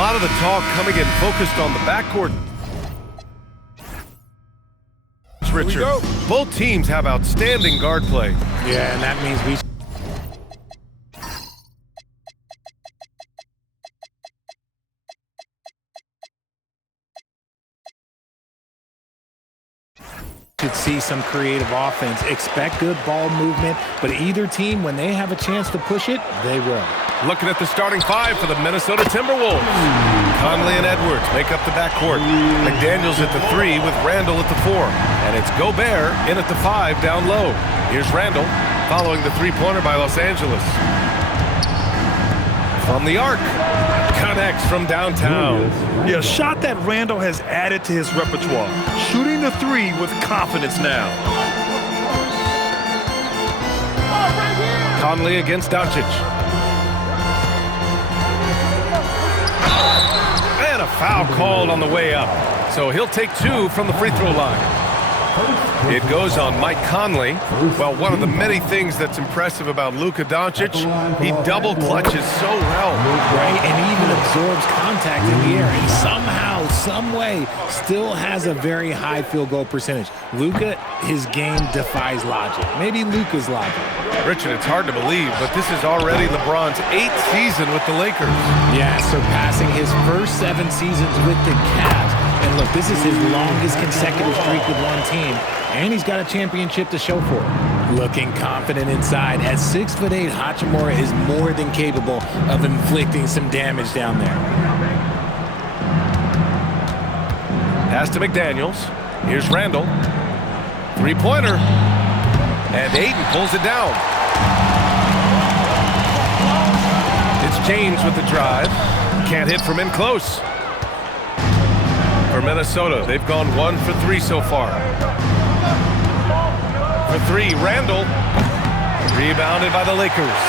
lot of the talk coming in focused on the backcourt. Richard, both teams have outstanding guard play. Yeah, and that means we should see some creative offense. Expect good ball movement, but either team, when they have a chance to push it, they will. Looking at the starting five for the Minnesota Timberwolves. Conley and Edwards make up the backcourt. McDaniels at the 3 with Randall at the 4. And it's Gobert in at the 5 down low. Here's Randall following the three-pointer by Los Angeles. From the arc, connects from downtown. Yeah, a shot that Randall has added to his repertoire. Shooting the 3 with confidence now. Conley against Doncic. And a foul called on the way up. So he'll take 2 from the free throw line. It goes on Mike Conley. Well, one of the many things that's impressive about Luka Doncic, he double clutches so well. Right, and even absorbs contact in the air. He somehow, some way, still has a very high field goal percentage. Luka, his game defies logic. Maybe Luka's logic. Richard, it's hard to believe, but this is already LeBron's 8th season with the Lakers. Yeah, surpassing his first 7 seasons with the Cavs. And look, this is his longest consecutive streak with one team, and he's got a championship to show for it. Looking confident inside, at 6'8", Hachimura is more than capable of inflicting some damage down there. Pass to McDaniels. Here's Randall. Three-pointer. And Ayton pulls it down. It's James with the drive. Can't hit from in close. For Minnesota, they've gone 1 for 3 so far. For 3, Randall. Rebounded by the Lakers.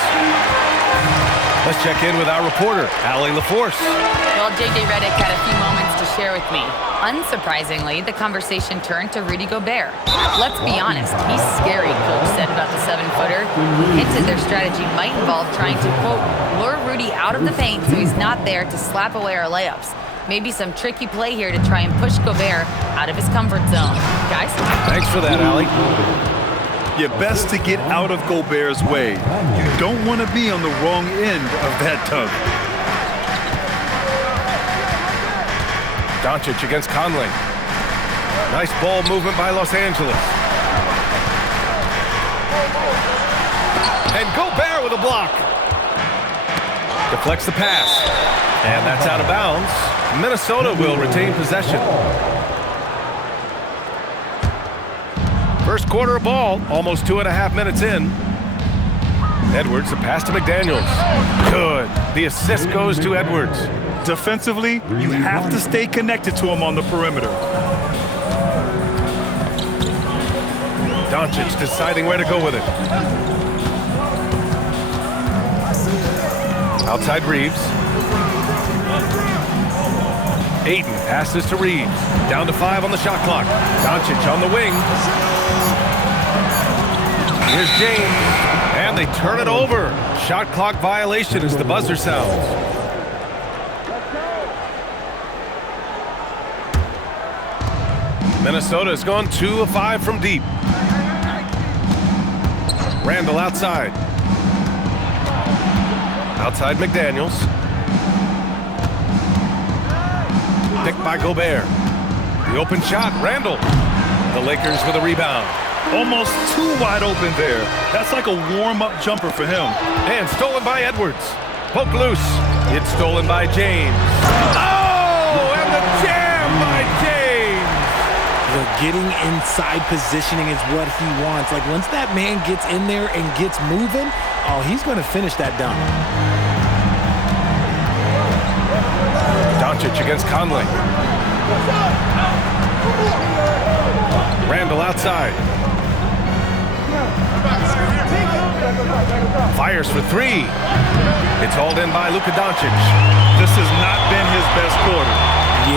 Let's check in with our reporter, Allie LaForce. Well, J.J. Redick had a few moments to share with me. Unsurprisingly, the conversation turned to Rudy Gobert. Let's be honest, he's scary, Coach said about the 7-footer. He hinted their strategy might involve trying to, quote, lure Rudy out of the paint so he's not there to slap away our layups. Maybe some tricky play here to try and push Gobert out of his comfort zone. Guys? Thanks for that, Allie. Yeah, best to get out of Gobert's way. You don't want to be on the wrong end of that tug. Doncic against Conley. Nice ball movement by Los Angeles. And Gobert with a block. Deflects the pass. And that's out of bounds. Minnesota will retain possession. First quarter of ball, almost 2.5 minutes in. Edwards, a pass to McDaniels. Good. The assist goes to Edwards. Defensively, you have to stay connected to him on the perimeter. Doncic deciding where to go with it. Outside Reeves. Ayton passes to Reeves. Down to 5 on the shot clock. Doncic on the wing. Here's James. And they turn it over. Shot clock violation as the buzzer sounds. Minnesota has gone 2 of 5 from deep. Randall outside. Outside McDaniels. Picked by Gobert. The open shot, Randall. The Lakers with a rebound. Almost too wide open there. That's like a warm-up jumper for him. And stolen by Edwards. Poke loose. It's stolen by James. Oh, and the jam by James. The getting inside positioning is what he wants. Like, once that man gets in there and gets moving, oh, he's going to finish that dunk. Doncic against Conley. Randall outside. Fires for 3. It's hauled in by Luka Doncic. This has not been his best quarter.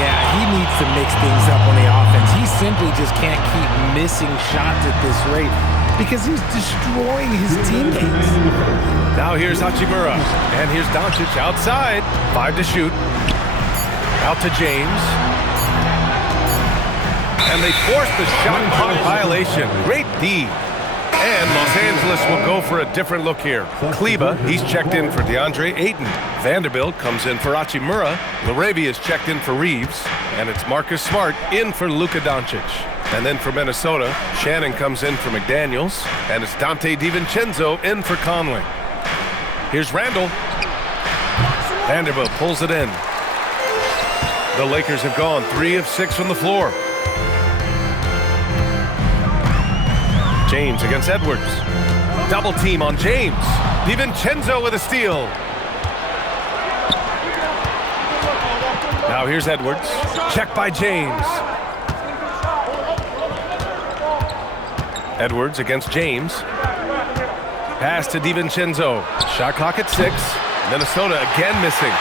Yeah, he needs to mix things up on the offense. He simply just can't keep missing shots at this rate because he's destroying his teammates. Now here's Hachimura, and here's Doncic outside. 5 to shoot. Out to James. And they force the shot clock violation. Great D. And Los Angeles will go for a different look here. Kleba, he's checked in for DeAndre Ayton. Vanderbilt comes in for Hachimura. Laravia is checked in for Reeves. And it's Marcus Smart in for Luka Doncic. And then for Minnesota, Shannon comes in for McDaniels. And it's Dante DiVincenzo in for Conley. Here's Randall. Vanderbilt pulls it in. The Lakers have gone 3 of 6 from the floor. James against Edwards. Double team on James. DiVincenzo with a steal. Now here's Edwards. Check by James. Edwards against James. Pass to DiVincenzo. Shot clock at 6. Minnesota again missing.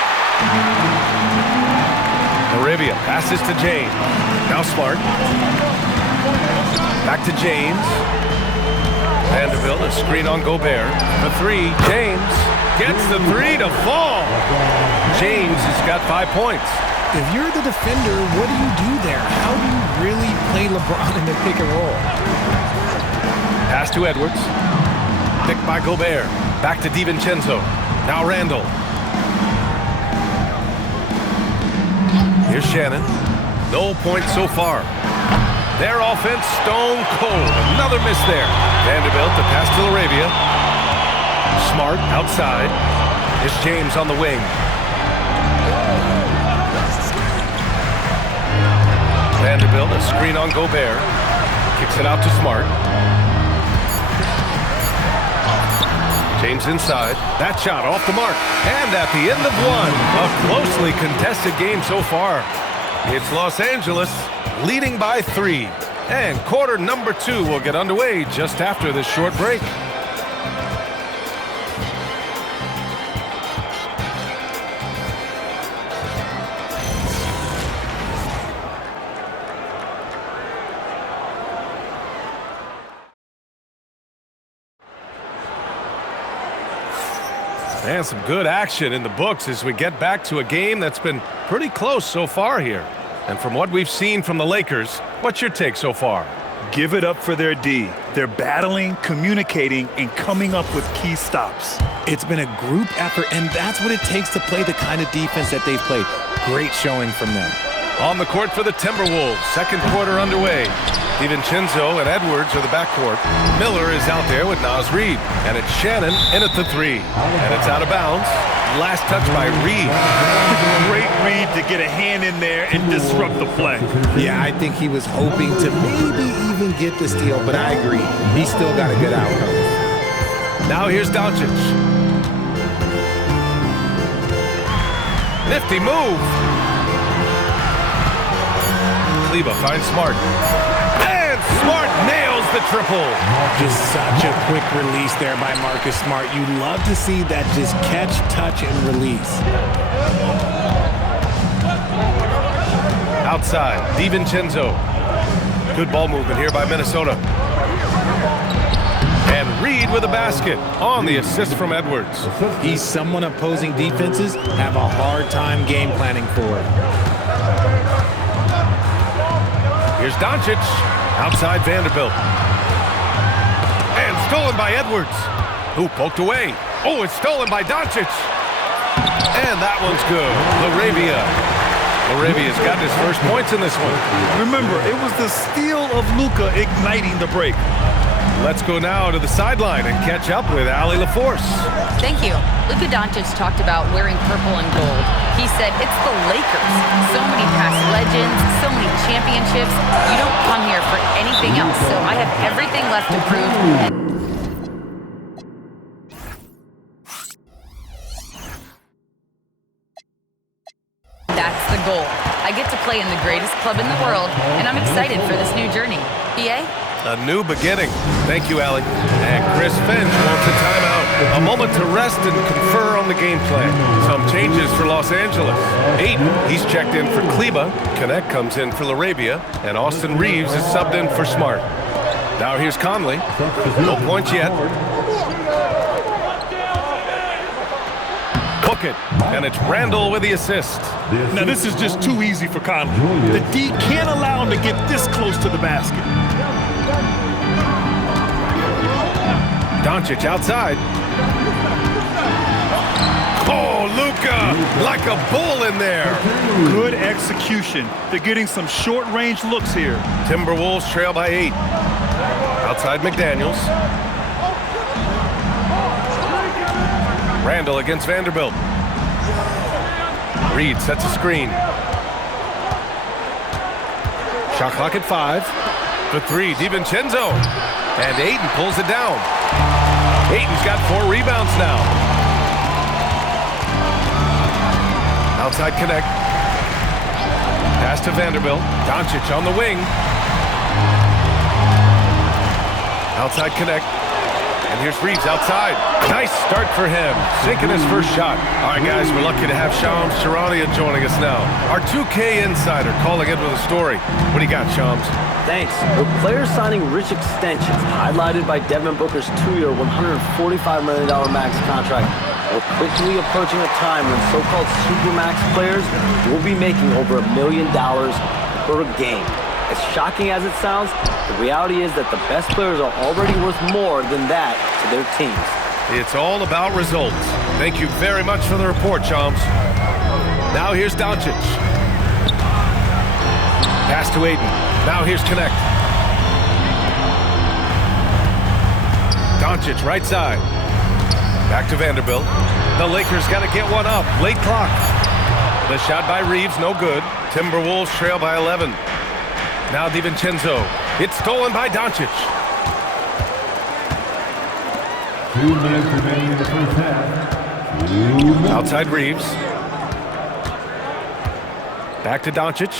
Arabia passes to James. Now Smart. Back to James. Vanderbilt, a screen on Gobert. The 3, James gets the 3 to fall. James has got 5 points. If you're the defender, what do you do there? How do you really play LeBron in the pick and roll? Pass to Edwards. Picked by Gobert. Back to DiVincenzo. Now Randall. Here's Shannon. No points so far. Their offense stone cold. Another miss there. Vanderbilt, the pass to Laravia. Smart outside. Here's James on the wing. Vanderbilt, a screen on Gobert. Kicks it out to Smart. James inside. That shot off the mark. And at the end of 1, a closely contested game so far. It's Los Angeles leading by 3. And quarter number 2 will get underway just after this short break. And some good action in the books as we get back to a game that's been pretty close so far here. And from what we've seen from the Lakers, what's your take so far? Give it up for their D. They're battling, communicating, and coming up with key stops. It's been a group effort, and that's what it takes to play the kind of defense that they've played. Great showing from them. On the court for the Timberwolves, second quarter underway. DiVincenzo and Edwards are the backcourt. Miller is out there with Naz Reid. And it's Shannon in at the 3. And it's out of bounds. Last touch by Reid. Great read to get a hand in there and disrupt the play. Yeah, I think he was hoping to maybe even get the steal, but I agree. He still got a good outcome. Now here's Doncic. Nifty move. Kleba finds Smart. And Smart nails the triple. Just such a quick release there by Marcus Smart. You love to see that just catch, touch, and release. Outside, DiVincenzo. Good ball movement here by Minnesota. And Reid with a basket on the assist from Edwards. He's someone opposing defenses have a hard time game planning for. Here's Doncic. Outside Vanderbilt. And stolen by Edwards. Who poked away. Oh, it's stolen by Doncic. And that one's good. Laravia's got his first points in this one. Remember, it was the steal of Luka igniting the break. Let's go now to the sideline and catch up with Allie LaForce. Thank you. Luka Doncic talked about wearing purple and gold. He said, it's the Lakers. So many past legends, so many championships. You don't come here for anything else, so I have everything left to prove. That's the goal. I get to play in the greatest club in the world, and I'm excited for this new journey. EA? A new beginning. Thank you, Allie. And Chris Finch wants a timeout. A moment to rest and confer on the game plan. Some changes for Los Angeles. Ayton, he's checked in for Kleba. Connect comes in for Laravia. And Austin Reeves is subbed in for Smart. Now here's Conley. No points yet. book it. And it's Randall with the assist. Now this is just too easy for Conley. The D can't allow him to get this close to the basket. Doncic outside. Oh, Luka, like a bull in there. Good execution. They're getting some short-range looks here. Timberwolves trail by 8. Outside McDaniels. Randall against Vanderbilt. Reed sets a screen. Shot clock at 5. For 3, DiVincenzo. And Ayton pulls it down. Ayton's got 4 rebounds now. Outside connect. Pass to Vanderbilt. Doncic on the wing. Outside connect. And here's Reeves outside. Nice start for him. Sinking his first shot. All right, guys, we're lucky to have Shams Charania joining us now. Our 2K insider calling in with a story. What do you got, Shams? Thanks. With players signing rich extensions, highlighted by Devin Booker's 2-year, $145 million max contract, we're quickly approaching a time when so-called supermax players will be making over $1 million per game. As shocking as it sounds, the reality is that the best players are already worth more than that to their teams. It's all about results. Thank you very much for the report, Shams. Now here's Doncic. Pass to Ayton. Now here's Connect. Doncic right side. Back to Vanderbilt. The Lakers got to get one up. Late clock. The shot by Reeves, no good. Timberwolves trail by 11. Now DiVincenzo. It's stolen by Doncic. 2 minutes remaining in the first half. Outside Reeves. Back to Doncic.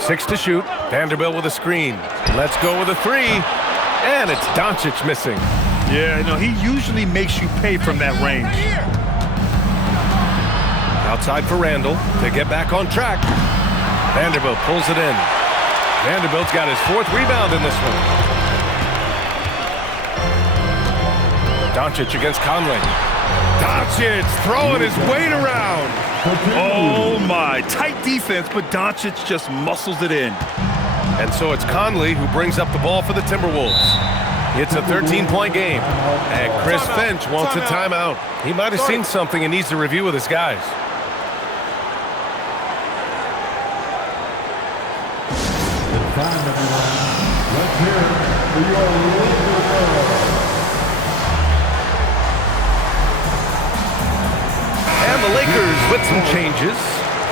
6 to shoot. Vanderbilt with a screen. Let's go with a 3. And it's Doncic missing. Yeah, no, he usually makes you pay from that range. Outside for Randall to get back on track. Vanderbilt pulls it in. Vanderbilt's got his 4th rebound in this one. Doncic against Conley. Doncic throwing his weight around. Oh my, tight defense, but Doncic just muscles it in. And so it's Conley who brings up the ball for the Timberwolves. It's a 13-point game. And Chris Finch wants a timeout. He might have seen something and needs to review with his guys. Time, everyone. Let's hear it for your Lakers. And the Lakers with some changes.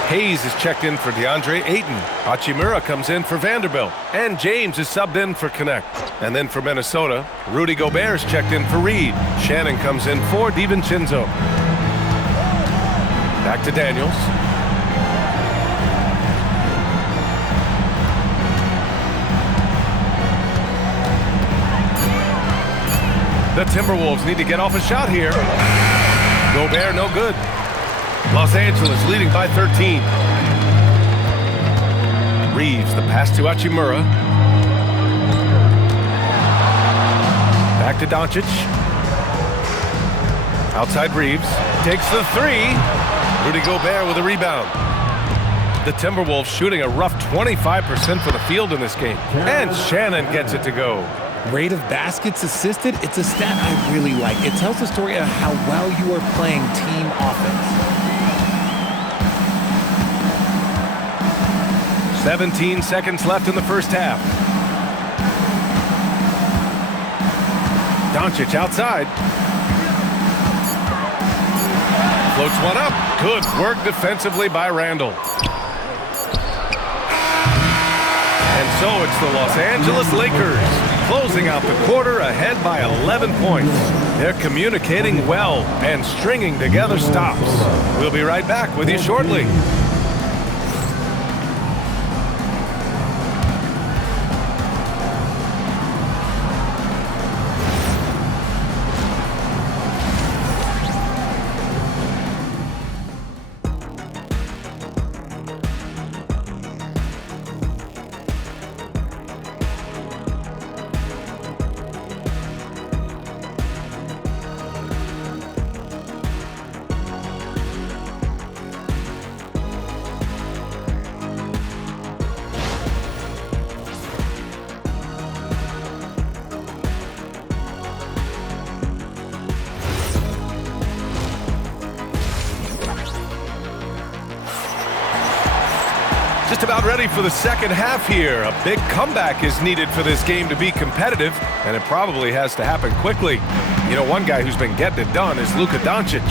Hayes is checked in for DeAndre Ayton. Hachimura comes in for Vanderbilt. And James is subbed in for Connect. And then for Minnesota, Rudy Gobert is checked in for Reed. Shannon comes in for DiVincenzo. Back to Daniels. The Timberwolves need to get off a shot here. Gobert, no good. Los Angeles leading by 13. Reeves, the pass to Hachimura. Back to Doncic. Outside Reeves. Takes the 3. Rudy Gobert with a rebound. The Timberwolves shooting a rough 25% for the field in this game. And Shannon gets it to go. Rate of baskets assisted, it's a stat I really like. It tells the story of how well you are playing team offense. 17 seconds left in the first half. Doncic outside. Floats one up. Good work defensively by Randall. And so it's the Los Angeles Lakers closing out the quarter ahead by 11 points. They're communicating well and stringing together stops. We'll be right back with you shortly. just about ready for the second half here. A big comeback is needed for this game to be competitive, and it probably has to happen quickly. You know, one guy who's been getting it done is Luka Doncic.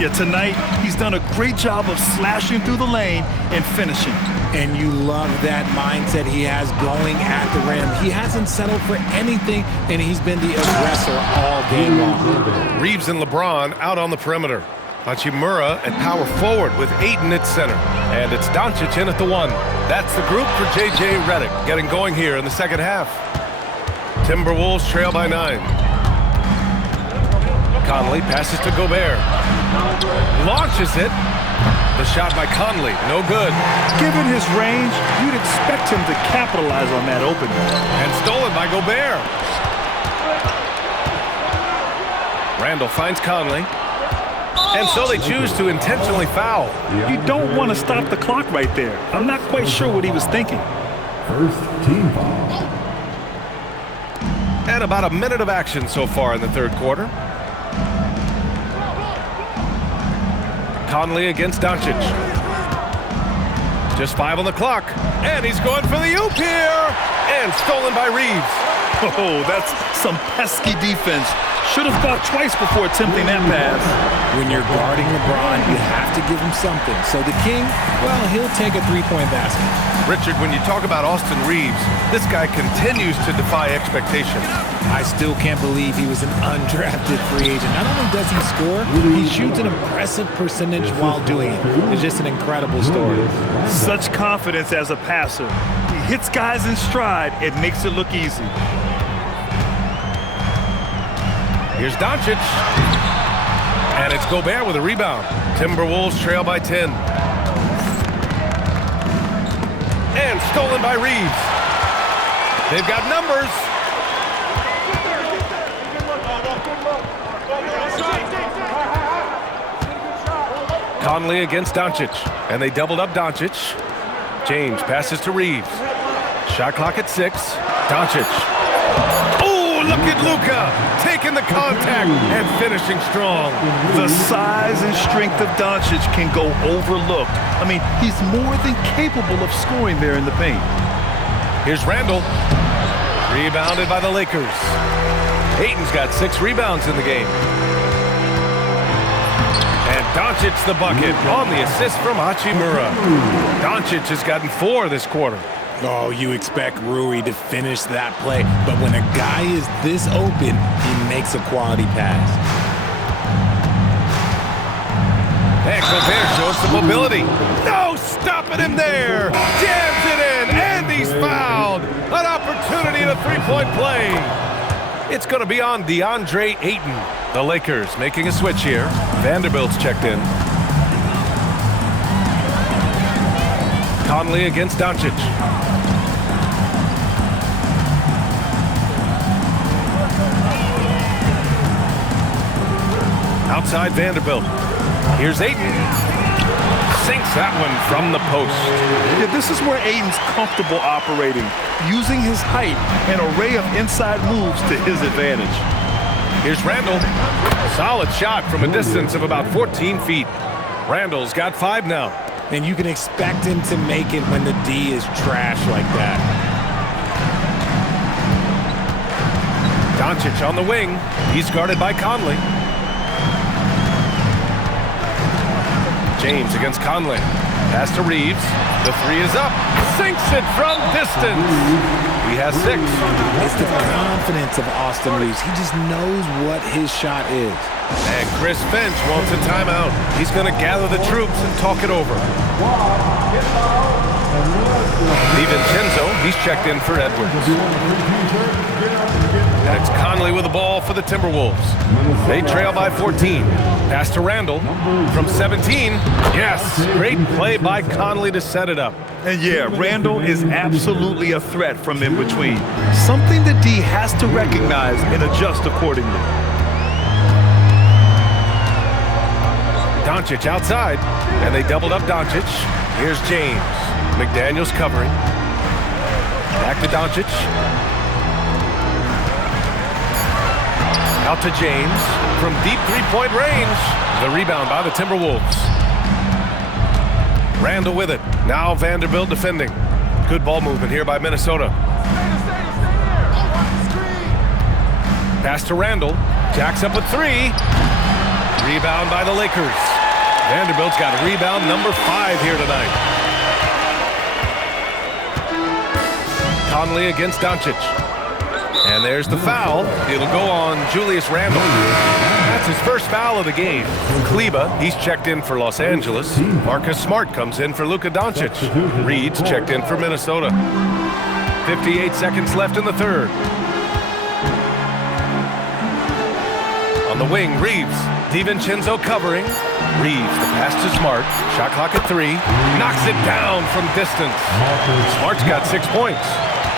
Yeah, tonight he's done a great job of slashing through the lane and finishing. And you love that mindset he has going at the rim. He hasn't settled for anything, and he's been the aggressor all game long. Reeves and LeBron out on the perimeter. Hachimura at power forward with Ayton at center. And it's Doncic in at the 1. That's the group for J.J. Redick getting going here in the second half. Timberwolves trail by 9. Conley passes to Gobert. Launches it. The shot by Conley, no good. Given his range, you'd expect him to capitalize on that opening. And stolen by Gobert. Randall finds Conley. And so they choose to intentionally foul. You don't want to stop the clock right there. I'm not quite sure what he was thinking. First team foul. And about a minute of action so far in the third quarter. Conley against Doncic. Just 5 on the clock. And he's going for the oop here. And stolen by Reeves. Oh, that's some pesky defense. Should have thought twice before attempting that pass. When you're guarding LeBron, you have to give him something. So the King, well, he'll take a three-point basket. Richard, when you talk about Austin Reeves, this guy continues to defy expectations. I still can't believe he was an undrafted free agent. Not only does he score, he shoots an impressive percentage while doing it. It's just an incredible story. Such confidence as a passer. He hits guys in stride. It makes it look easy. Here's Doncic. And it's Gobert with a rebound. Timberwolves trail by 10. And stolen by Reeves. They've got numbers. Conley against Doncic. And they doubled up Doncic. James passes to Reeves. Shot clock at 6. Doncic. Look at Luka taking the contact and finishing strong. The size and strength of Doncic can go overlooked. I mean, he's more than capable of scoring there in the paint. Here's Randall. Rebounded by the Lakers. Ayton's got 6 rebounds in the game. And Doncic the bucket on the assist from Hachimura. Doncic has gotten 4 this quarter. Oh, you expect Rui to finish that play, but when a guy is this open, he makes a quality pass. And Gobert shows some mobility. No, stopping him there. Jams it in, and he's fouled. An opportunity in a three-point play. It's going to be on DeAndre Ayton. The Lakers making a switch here. Vanderbilt's checked in. Conley against Doncic. Outside Vanderbilt. Here's Ayton. Sinks that one from the post. Yeah, this is where Ayton's comfortable operating, using his height and array of inside moves to his advantage. Here's Randall. Solid shot from a distance of about 14 feet. Randall's got 5 now. And you can expect him to make it when the D is trash like that. Doncic on the wing. He's guarded by Conley. James against Conley. Pass to Reeves. The 3 is up. Sinks it from distance. He has 6. It's the confidence of Austin Reeves. He just knows what his shot is. And Chris Finch wants a timeout. He's going to gather the troops and talk it over. DiVincenzo, he's checked in for Edwards. And it's Conley with the ball for the Timberwolves. They trail by 14. Pass to Randall from 17. Yes, great play by Conley to set it up. And yeah, Randall is absolutely a threat from in between. Something the D has to recognize and adjust accordingly. Doncic outside, and they doubled up Doncic. Here's James. McDaniels covering. Back to Doncic. Out to James from deep three-point range. The rebound by the Timberwolves. Randall with it. Now Vanderbilt defending. Good ball movement here by Minnesota. Pass to Randall. Jacks up with 3. Rebound by the Lakers. Vanderbilt's got rebound number 5 here tonight. Conley against Doncic. And there's the foul. It'll go on Julius Randle. That's his first foul of the game. Kleba, he's checked in for Los Angeles. Marcus Smart comes in for Luka Doncic. Reed's checked in for Minnesota. 58 seconds left in the third. On the wing, Reeves. DiVincenzo covering. Reeves, the pass to Smart. Shot clock at 3. Knocks it down from distance. Smart's got 6 points.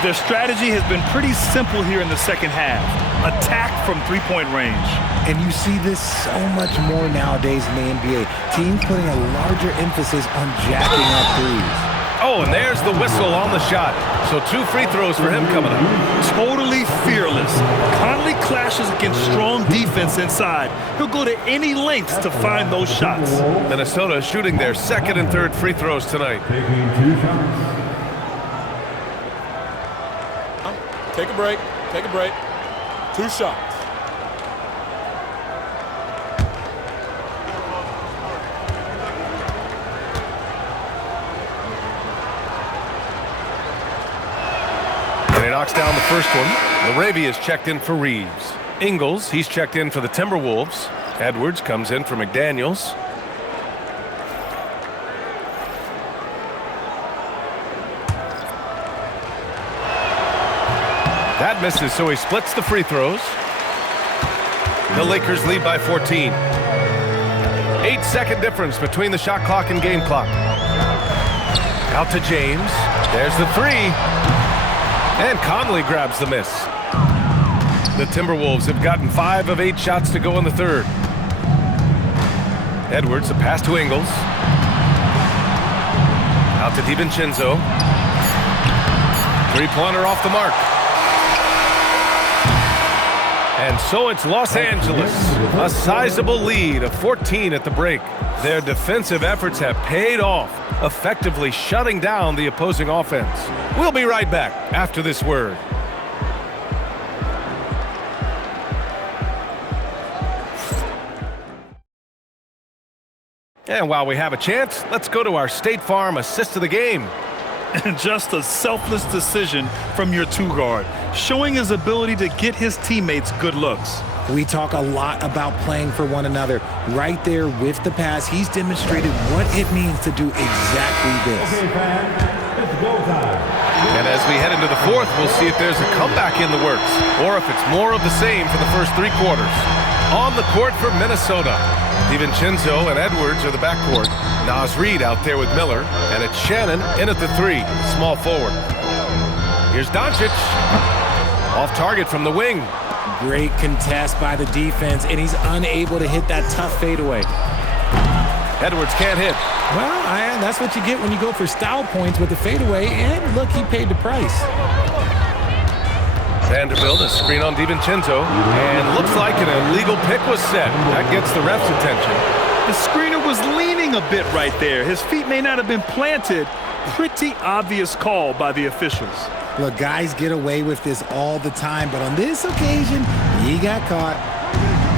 Their strategy has been pretty simple here in the second half. Attack from three-point range. And you see this so much more nowadays in the NBA. Teams putting a larger emphasis on jacking up threes. Oh, and there's the whistle on the shot. So 2 free throws for him coming up. Totally fearless. Conley clashes against strong defense inside. He'll go to any lengths to find those shots. Minnesota shooting their second and third free throws tonight. Taking 2 shots. Take a break. Take a break. 2 shots. And he knocks down the first one. Laravia's checked in for Reeves. Ingles, he's checked in for the Timberwolves. Edwards comes in for McDaniels. That misses, so he splits the free throws. The Lakers lead by 14. 8-second difference between the shot clock and game clock. Out to James. There's the 3. And Conley grabs the miss. The Timberwolves have gotten 5 of 8 shots to go in the third. Edwards, a pass to Ingles. Out to DiVincenzo. 3-pointer off the mark. And so it's Los Angeles, a sizable lead of 14 at the break. Their defensive efforts have paid off, effectively shutting down the opposing offense. We'll be right back after this word. And while we have a chance, let's go to our State Farm assist of the game. And just a selfless decision from your 2-guard, showing his ability to get his teammates good looks. We talk a lot about playing for one another. Right there with the pass, he's demonstrated what it means to do exactly this. Okay, fans, it's go time. And as we head into the fourth, we'll see if there's a comeback in the works, or if it's more of the same for the first 3 quarters. On the court for Minnesota, DiVincenzo and Edwards are the backcourt. Naz Reid out there with Miller, and it's Shannon in at the 3, small forward. Here's Doncic, off target from the wing. Great contest by the defense, and he's unable to hit that tough fadeaway. Edwards can't hit. Well, that's what you get when you go for style points with the fadeaway, and look, he paid the price. Vanderbilt, a screen on DiVincenzo, and looks like an illegal pick was set. That gets the ref's attention. The screener was leaning a bit right there. His feet may not have been planted. Pretty obvious call by the officials. Look, guys get away with this all the time, but on this occasion, he got caught.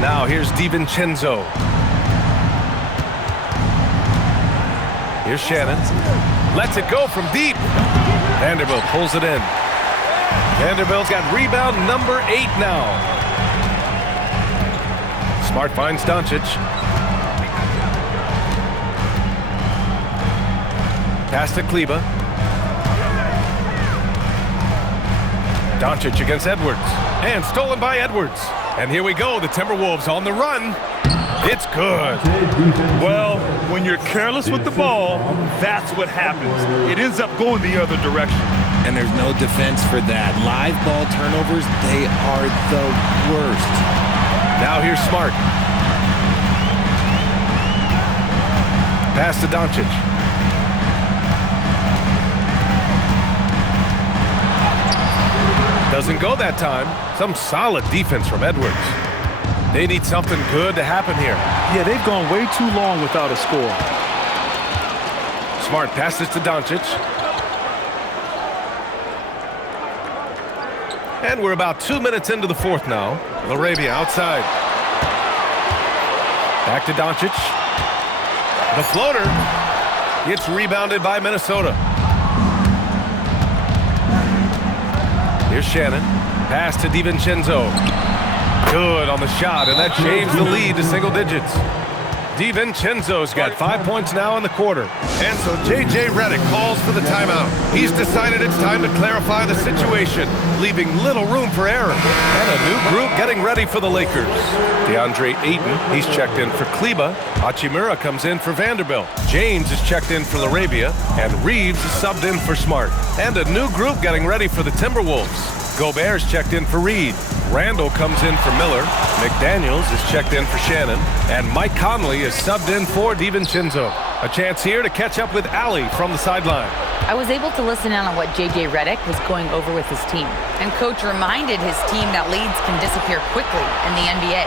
Now here's DiVincenzo. Here's Shannon. Lets it go from deep. Vanderbilt pulls it in. Vanderbilt's got rebound number 8 now. Smart finds Doncic. Pass to Kleba. Doncic against Edwards. And stolen by Edwards. And here we go, the Timberwolves on the run. It's good. Well, when you're careless with the ball, that's what happens. It ends up going the other direction. And there's no defense for that. Live ball turnovers, they are the worst. Now here's Smart. Pass to Doncic. Doesn't go that time. Some solid defense from Edwards. They need something good to happen here. Yeah, they've gone way too long without a score. Smart passes to Doncic. And we're about 2 minutes into the fourth now. LaRavia outside. Back to Doncic. The floater gets rebounded by Minnesota. Here's Shannon. Pass to DiVincenzo. Good on the shot, and that shaves the lead to single digits. DiVincenzo's got 5 points now in the quarter. And so J.J. Redick calls for the timeout. He's decided it's time to clarify the situation, leaving little room for error. And a new group getting ready for the Lakers. DeAndre Ayton, he's checked in for Kleba. Hachimura comes in for Vanderbilt. James is checked in for LaRavia. And Reeves is subbed in for Smart. And a new group getting ready for the Timberwolves. Gobert's checked in for Reed. Randall comes in for Miller. McDaniels is checked in for Shannon. And Mike Conley is subbed in for DiVincenzo. A chance here to catch up with Allie from the sideline. I was able to listen in on what J.J. Redick was going over with his team. And Coach reminded his team that leads can disappear quickly in the NBA.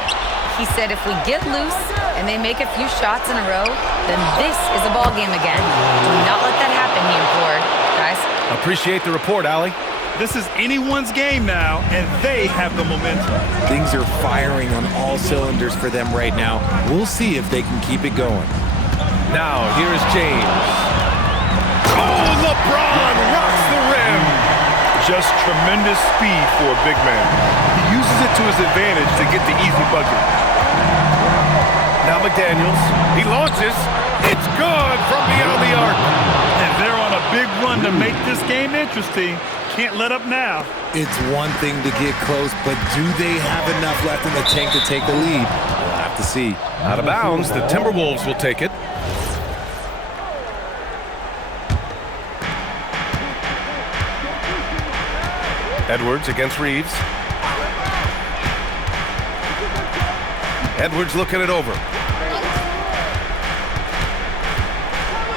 He said if we get loose and they make a few shots in a row, then this is a ball game again. Do not let that happen, he implored. Guys? Appreciate the report, Allie. This is anyone's game now, and they have the momentum. Things are firing on all cylinders for them right now. We'll see if they can keep it going. Now, here's James. Oh, LeBron rocks the rim. Just tremendous speed for a big man. He uses it to his advantage to get the easy bucket. Now McDaniels. He launches. It's good from beyond the arc. And they're on a big run to make this game interesting. Can't let up now. It's one thing to get close, but do they have enough left in the tank to take the lead? We'll have to see. Out of bounds, the Timberwolves will take it. Edwards against Reeves. Edwards looking it over.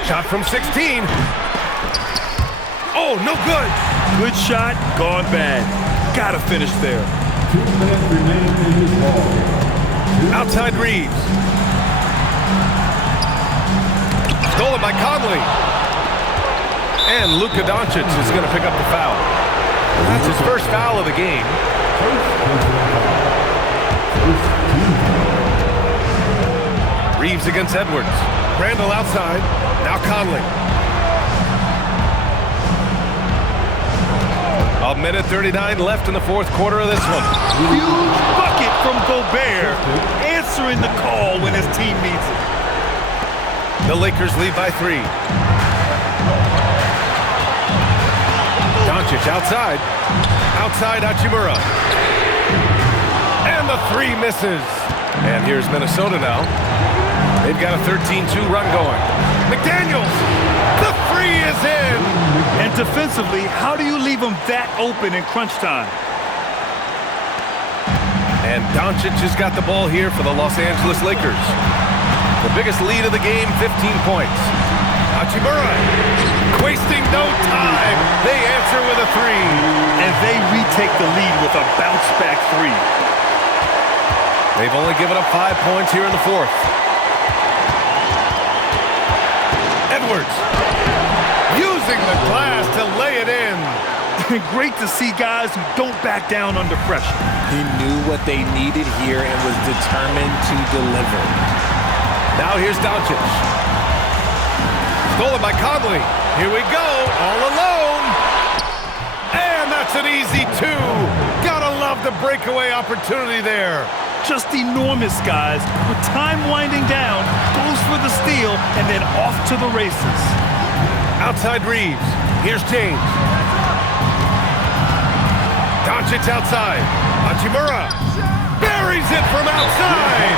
Shot from 16. Oh, no good. Good shot, gone bad. Gotta finish there. 2 minutes remaining in this ball. Outside Reeves. Stolen by Conley. And Luka Doncic is going to pick up the foul. That's his first foul of the game. Reeves against Edwards. Randall outside. Now Conley. A minute 39 left in the fourth quarter of this one. Huge bucket from Gobert, answering the call when his team needs it. The Lakers lead by 3. Doncic outside. Outside Hachimura. And the 3 misses. And here's Minnesota now. They've got a 13-2 run going. McDaniels. The 3 is in. And defensively, how do you leave them that open in crunch time? And Doncic has got the ball here for the Los Angeles Lakers. The biggest lead of the game, 15 points. Hachimura, wasting no time. They answer with a 3. And they retake the lead with a bounce-back 3. They've only given up 5 points here in the fourth. Edwards, using the glass to lay it in. Great to see guys who don't back down under pressure. He knew what they needed here and was determined to deliver. Now here's Doncic. Stolen by Conley. Here we go, all alone. And that's an easy 2. Gotta love the breakaway opportunity there. Just enormous, guys. With time winding down, goes for the steal, and then off to the races. Outside Reeves. Here's James. Doncic outside. Hachimura buries it from outside.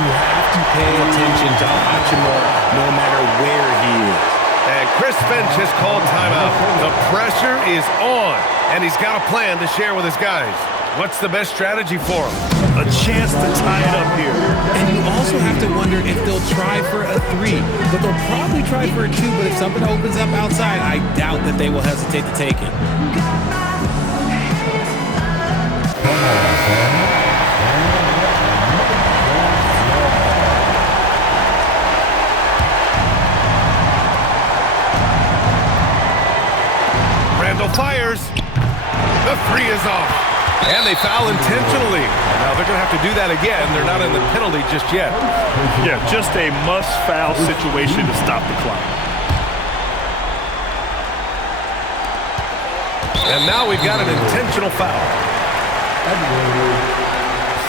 You have to pay attention to Hachimura no matter where he is. And Chris Finch has called timeout. The pressure is on, and he's got a plan to share with his guys. What's the best strategy for him? A chance to tie it up here. And you also have to wonder if they'll try for a 3. But they'll probably try for a 2, but if something opens up outside, I doubt that they will hesitate to take it. three is off. And they foul intentionally. Now they're going to have to do that again. They're not in the penalty just yet. Yeah, just a must-foul situation to stop the clock. And now we've got an intentional foul.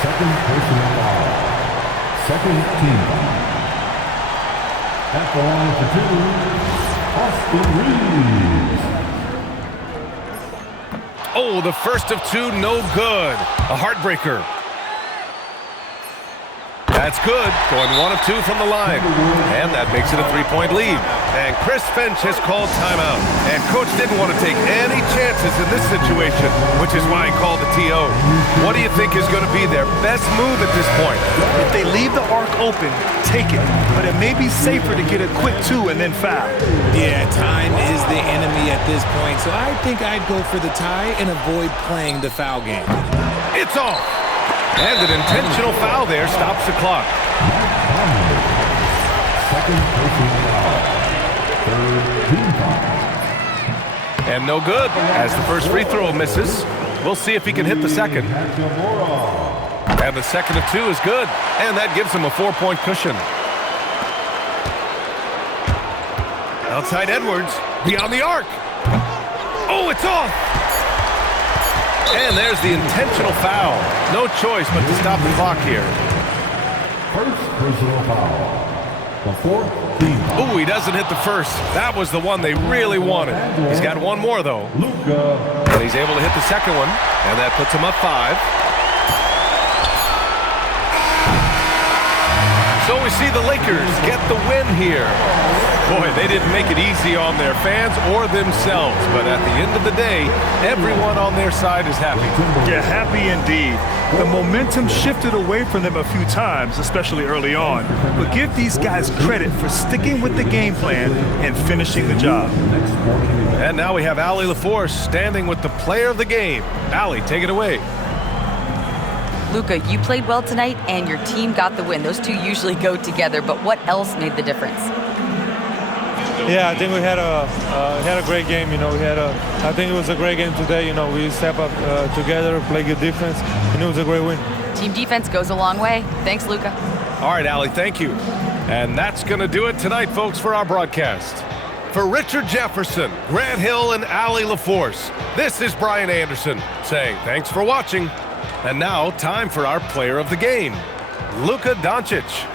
Second personal foul. Second team foul. At the line for two, Austin Reeves. Oh, the first of two, no good. A heartbreaker. That's good. Going 1 of 2 from the line. And that makes it a 3-point lead. And Chris Finch has called timeout. And Coach didn't want to take any chances in this situation, which is why he called the TO. What do you think is going to be their best move at this point? If they leave the arc open, take it. But it may be safer to get a quick 2 and then foul. Yeah, time is the enemy at this point, so I think I'd go for the tie and avoid playing the foul game. It's off. And an intentional foul there stops the clock. Second personal foul. Third team foul. And no good as the first free throw misses. We'll see if he can hit the second. And the second of 2 is good. And that gives him a 4-point cushion. Outside Edwards, beyond the arc. Oh, it's off. And there's the intentional foul. No choice but to stop the clock here. First personal foul. The fourth team foul. Ooh, he doesn't hit the first. That was the one they really wanted. He's got one more, though. Luka. And he's able to hit the second one. And that puts him up 5. So we see the Lakers get the win here. Boy, they didn't make it easy on their fans or themselves. But at the end of the day, everyone on their side is happy. Yeah, happy indeed. The momentum shifted away from them a few times, especially early on. But give these guys credit for sticking with the game plan and finishing the job. And now we have Allie LaForce standing with the player of the game. Allie, take it away. Luka, you played well tonight, and your team got the win. Those two usually go together, but what else made the difference? Yeah, I think we had a great game. I think it was a great game today. We step up together, play good defense, and it was a great win. Team defense goes a long way. Thanks, Luka. All right, Allie, thank you. And that's going to do it tonight, folks, for our broadcast. For Richard Jefferson, Grant Hill, and Allie LaForce, this is Brian Anderson saying thanks for watching. And now, time for our player of the game, Luka Doncic.